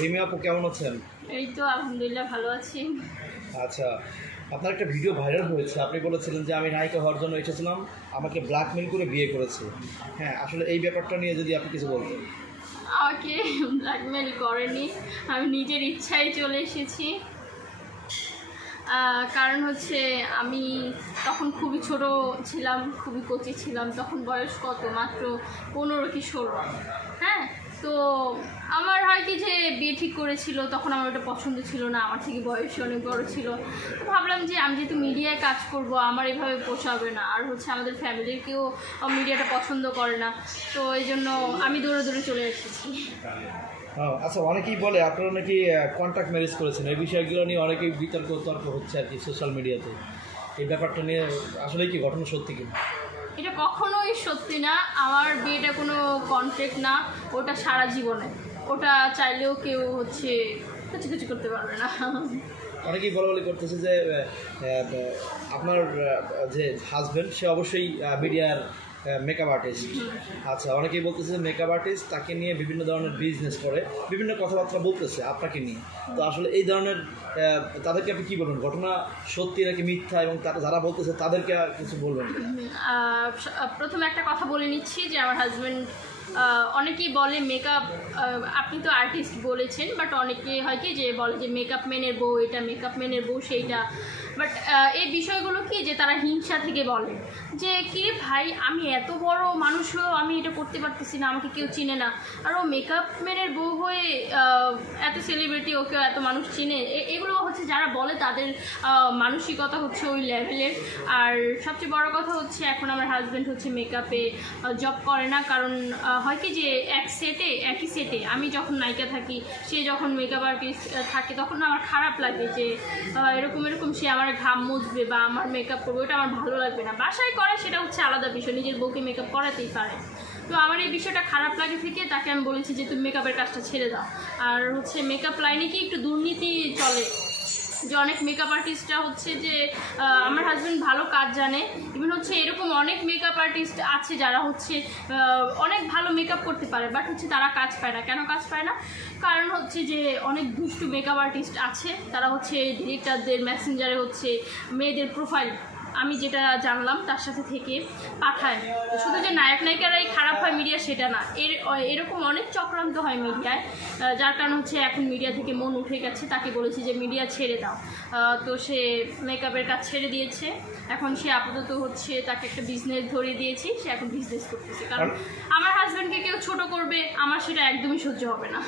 রিমি আপু কেমন আছেন? এই তো আলহামদুলিল্লাহ ভালো আছি। আচ্ছা, আপনার একটা ভিডিও ভাইরাল হয়েছে, আপনি বলেছিলেন যে আমি নায়িকা হওয়ার জন্য এসেছিলাম, আমাকে ব্ল্যাকমেল করে বিয়ে করেছে। হ্যাঁ, আসলে এই ব্যাপারটা নিয়ে যদি আপনি কিছু বলতেন। আমাকে ব্ল্যাকমেল করেনি, আমি নিজের ইচ্ছায় চলে এসেছি। কারণ হচ্ছে আমি তখন খুবই ছোট ছিলাম, খুবই কচি ছিলাম, তখন বয়স কত মাত্র 15 কি 16। হ্যাঁ, তো আমার হয় কি যে বিয়ে ঠিক করেছিল, তখন আমার ওটা পছন্দ ছিল না, আমার থেকে বয়স অনেক বড় ছিল। তো ভাবলাম যে আমি যেহেতু মিডিয়ায় কাজ করব, আমার এভাবে পোষাবে না, আর হচ্ছে আমাদের ফ্যামিলির কেউ মিডিয়াটা পছন্দ করে না, তো এই জন্য আমি দৌড়ে দৌড়ে চলে এসেছি। আচ্ছা, অনেকেই বলে আপনারা নাকি কন্ট্রাক্ট ম্যারেজ করেছেন, এই বিষয়গুলো নিয়ে অনেকেই তর্ক হচ্ছে আর কি সোশ্যাল মিডিয়াতে। এই ব্যাপারটা নিয়ে আসলে কি ঘটনা সত্যি কিনা? এটা কখনোই সত্যি না, আমার বিয়েটা কোনো কন্ট্রাক্ট না, ওটা সারা জীবনে, ওটা চাইলেও কেউ হচ্ছে কিছু করতে পারবে না। অনেকেই বলাবলি করতেছে যে আপনার যে হাজব্যান্ড সে অবশ্যই মিডিয়ার মেকআপ আর্টিস্ট। আচ্ছা, অনেকেই বলতেছে যে মেকআপ আর্টিস্ট, তাকে নিয়ে বিভিন্ন ধরনের বিজনেস করে, বিভিন্ন কথাবার্তা বলতেছে আপনাকে নিয়ে। তো আসলে এই ধরনের তাদেরকে আপনি কী বলবেন? ঘটনা সত্যি নাকি মিথ্যা, এবং যারা বলতেছে তাদেরকে কিছু বলবেন? প্রথমে একটা কথা বলে নিচ্ছি যে আমার হাজব্যান্ড, অনেকেই বলে মেকআপ, আপনি তো আর্টিস্ট বলেছেন, বাট অনেকে হয় কি যে বলে যে মেকআপ ম্যানের বউ এটা, মেকআপ ম্যানের বউ সেইটা। বাট এই বিষয়গুলো কি যে তারা হিংসা থেকে বলে যে কি ভাই, আমি এত বড় মানুষ হয়েও আমি এটা করতে পারতেছি না, আমাকে কেউ চিনে না, আর ও মেকআপ ম্যানের বউ হয়ে এত সেলিব্রিটি, ওকে এত মানুষ চিনে। এগুলো হচ্ছে যারা বলে তাদের মানসিকতা হচ্ছে ওই লেভেলের। আর সবচেয়ে বড় কথা হচ্ছে এখন আমার হাজব্যান্ড হচ্ছে মেকআপে জব করে না, কারণ হয় কি যে একই সেটে আমি যখন নায়িকা থাকি, সে যখন মেকআপ আর্টিস্ট থাকে, তখন আমার খারাপ লাগে যে এরকম সে আমার ঘাম মুছবে বা আমার মেকআপ করবে, ওটা আমার ভালো লাগবে না। বাসায় করে সেটা হচ্ছে আলাদা বিষয়, নিজের বউকে মেকআপ করাতেই পারে। তো আমার এই বিষয়টা খারাপ লাগে থেকে তাকে আমি বলেছি যে তুমি মেকআপের কাজটা ছেড়ে দাও। আর হচ্ছে মেকআপ লাইনে কি একটু দুর্নীতি চলে, যে অনেক মেকআপ আর্টিস্টরা হচ্ছে যে আমার হাজব্যান্ড ভালো কাজ জানে, ইভেন হচ্ছে এরকম অনেক মেকআপ আর্টিস্ট আছে যারা হচ্ছে অনেক ভালো মেকআপ করতে পারে, বাট হচ্ছে তারা কাজ পায় না। কেন কাজ পায় না? কারণ হচ্ছে যে অনেক দুষ্টু মেকআপ আর্টিস্ট আছে, তারা হচ্ছে ডিরেক্টরদের মেসেঞ্জারে হচ্ছে মেয়েদের প্রোফাইল, আমি যেটা জানলাম তার সাথে থেকে পাঠায়। শুধু যে নায়ক নায়িকারাই খারাপ হয় মিডিয়া সেটা না, এরকম অনেক চক্রান্ত হয় মিডিয়ায়, যার কারণ হচ্ছে এখন মিডিয়া থেকে মন উঠে গেছে। তাকে বলেছি যে মিডিয়া ছেড়ে দাও, তো সে মেকআপের কাজ ছেড়ে দিয়েছে। এখন সে আপাতত হচ্ছে তাকে একটা বিজনেস ধরিয়ে দিয়েছি, সে এখন বিজনেস করতেছে। কারণ আমার হাজব্যান্ডকে কেউ ছোট করবে, আমার সেটা একদমই সহ্য হবে না।